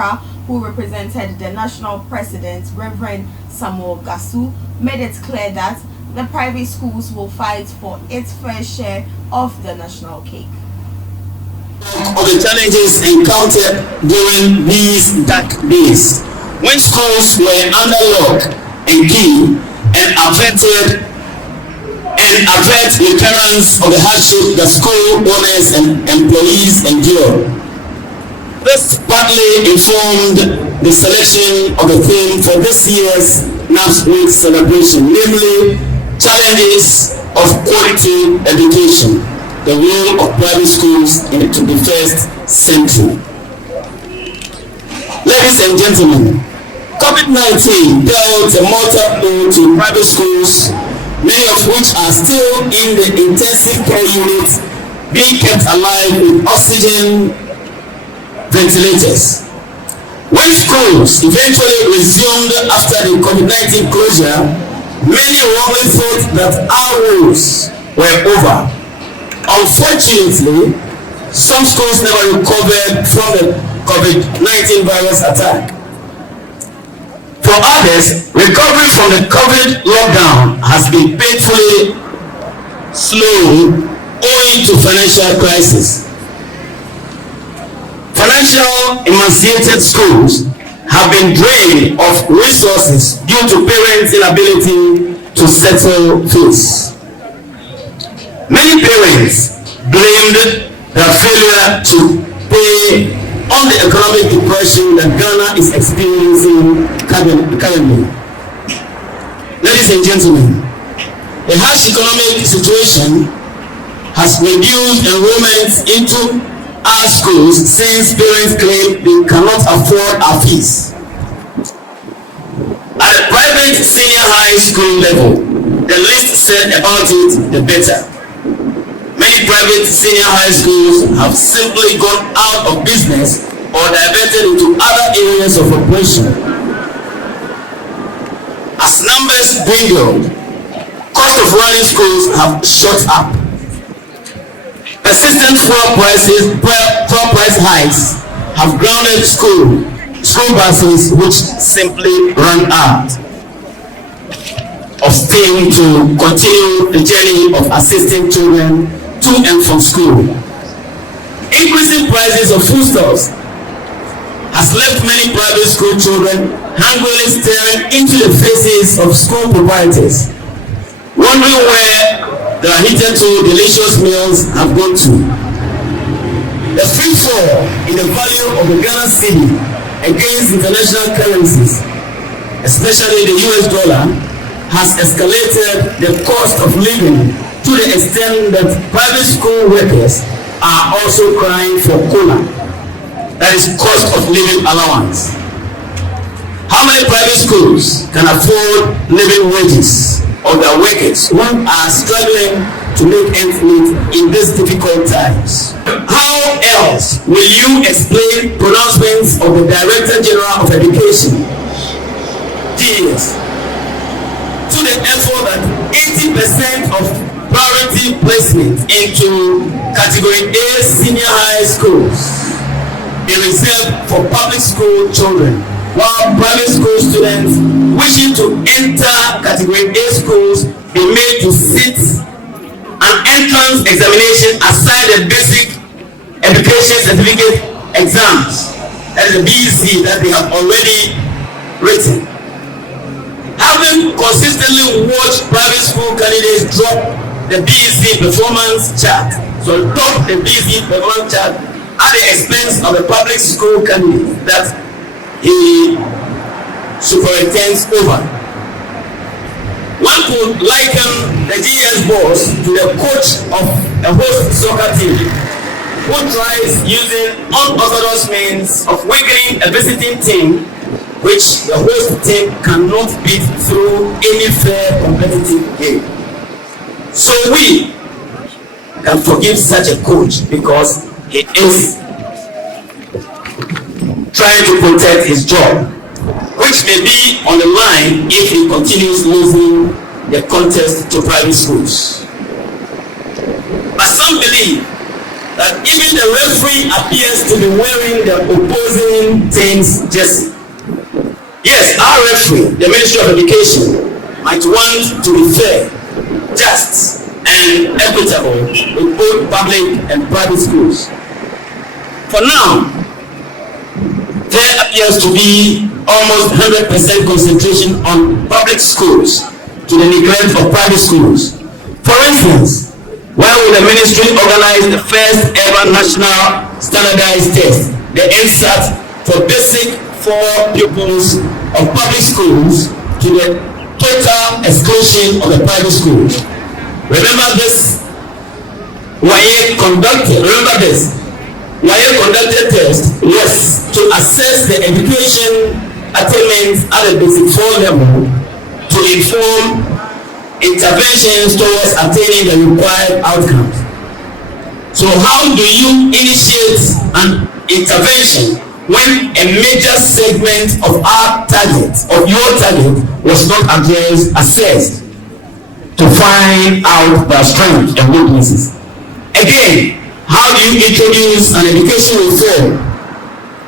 who represented the national president, Reverend Samuel Gasu, made it clear that the private schools will fight for its fair share of the national cake. Of the challenges encountered during these dark days, when schools were under lock and key and avert recurrence of the hardship that school owners and employees endure. This partly informed the selection of the theme for this year's NAPS Week celebration, namely Challenges of Quality Education, the role of private schools in the 21st century. Ladies and gentlemen, COVID-19 dealt a mortal blow to private schools, many of which are still in the intensive care units being kept alive with oxygen ventilators. When schools eventually resumed after the COVID-19 closure, many wrongly thought that our woes were over. Unfortunately, some schools never recovered from the COVID-19 virus attack. For others, recovery from the COVID lockdown has been painfully slow owing to financial crisis. Financial emancipated schools have been drained of resources due to parents' inability to settle fees. Many parents blamed their failure to pay on the economic depression that Ghana is experiencing currently. Ladies and gentlemen, the harsh economic situation has reduced enrollment into our schools since parents claim they cannot afford our fees. At the private senior high school level, the least said about it, the better. Many private senior high schools have simply gone out of business or diverted into other areas of operation. As numbers dwindled, cost of running schools have shot up. Persistent fuel price hikes have grounded school buses which simply run out of steam to continue the journey of assisting children to and from school. Increasing prices of foodstuffs has left many private school children hungrily staring into the faces of school proprietors, wondering where their hitherto delicious meals have gone to. The free fall in the value of the Ghana cedi against international currencies, especially the US dollar, has escalated the cost of living to the extent that private school workers are also crying for COLA, that is cost of living allowance. How many private schools can afford living wages of their workers who are struggling to make ends meet in these difficult times? How else will you explain pronouncements of the Director General of Education, DS, to the effort that 80% of priority placement into Category A senior high schools be reserved for public school children, while private school students wishing to enter Category A schools be made to sit an entrance examination aside the basic education certificate exams, that is the BEC, that they have already written. Having consistently watched private school candidates drop the BEC performance chart, so top the BEC performance chart at the expense of the public school candidate that he superintends over. One could liken the GS boss to the coach of a host soccer team who tries using unorthodox means of weakening a visiting team which the host team cannot beat through any fair competitive game. So we can forgive such a coach because he is trying to protect his job, which may be on the line if he continues losing the contest to private schools. But some believe that even the referee appears to be wearing the opposing team's jersey. Yes, our referee, the Ministry of Education, might want to be fair, just, and equitable with both public and private schools. For now, there appears to be almost 100% concentration on public schools to the neglect of private schools. For instance, why would the ministry organize the first ever national standardized test, the NSAT, for basic 4 pupils of public schools to the total exclusion of the private schools? Remember this? WAEC conducted test was to assess the education attainment at the basic 4 level to inform interventions towards attaining the required outcomes. So how do you initiate an intervention when a major segment of your target was not assessed to find out their strengths and weaknesses? Again, how do you introduce an education reform,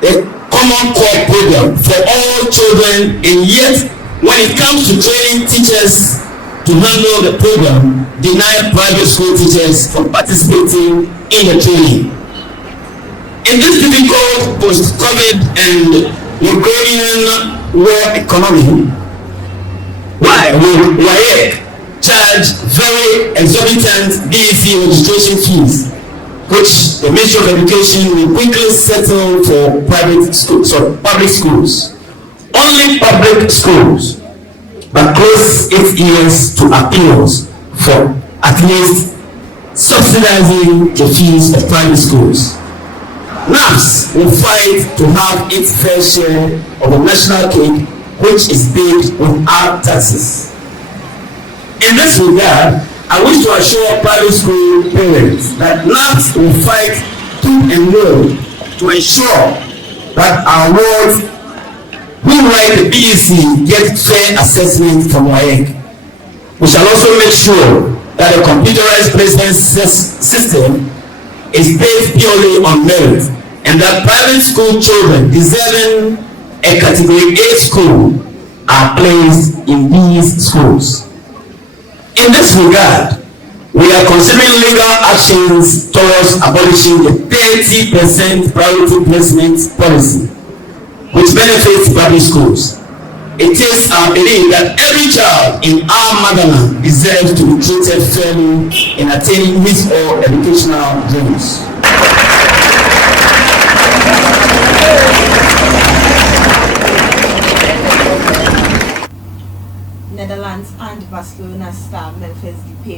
a common core program for all children, and yet when it comes to training teachers to handle the program, deny private school teachers from participating in the training? In this difficult post-COVID and Ukrainian war economy, why will WAEC charge very exorbitant BEC registration fees, which the Ministry of Education will quickly settle for public schools? Only public schools, but close its ears to appeals for at least subsidizing the fees of private schools. NAFS will fight to have its fair share of the national cake, which is baked with our taxes. In this regard, I wish to assure private school parents that NAFS will fight tooth and nail to ensure that our wards who write the BEC get fair assessment from WAEC. We shall also make sure that the computerized placement system is based purely on merit, and that private school children deserving a category A school are placed in these schools. In this regard, we are considering legal actions towards abolishing the 30% priority placement policy, which benefits public schools. It is our belief that every child in our motherland deserves to be treated fairly in attaining his or her educational dreams. Netherlands and Barcelona star Memphis Depay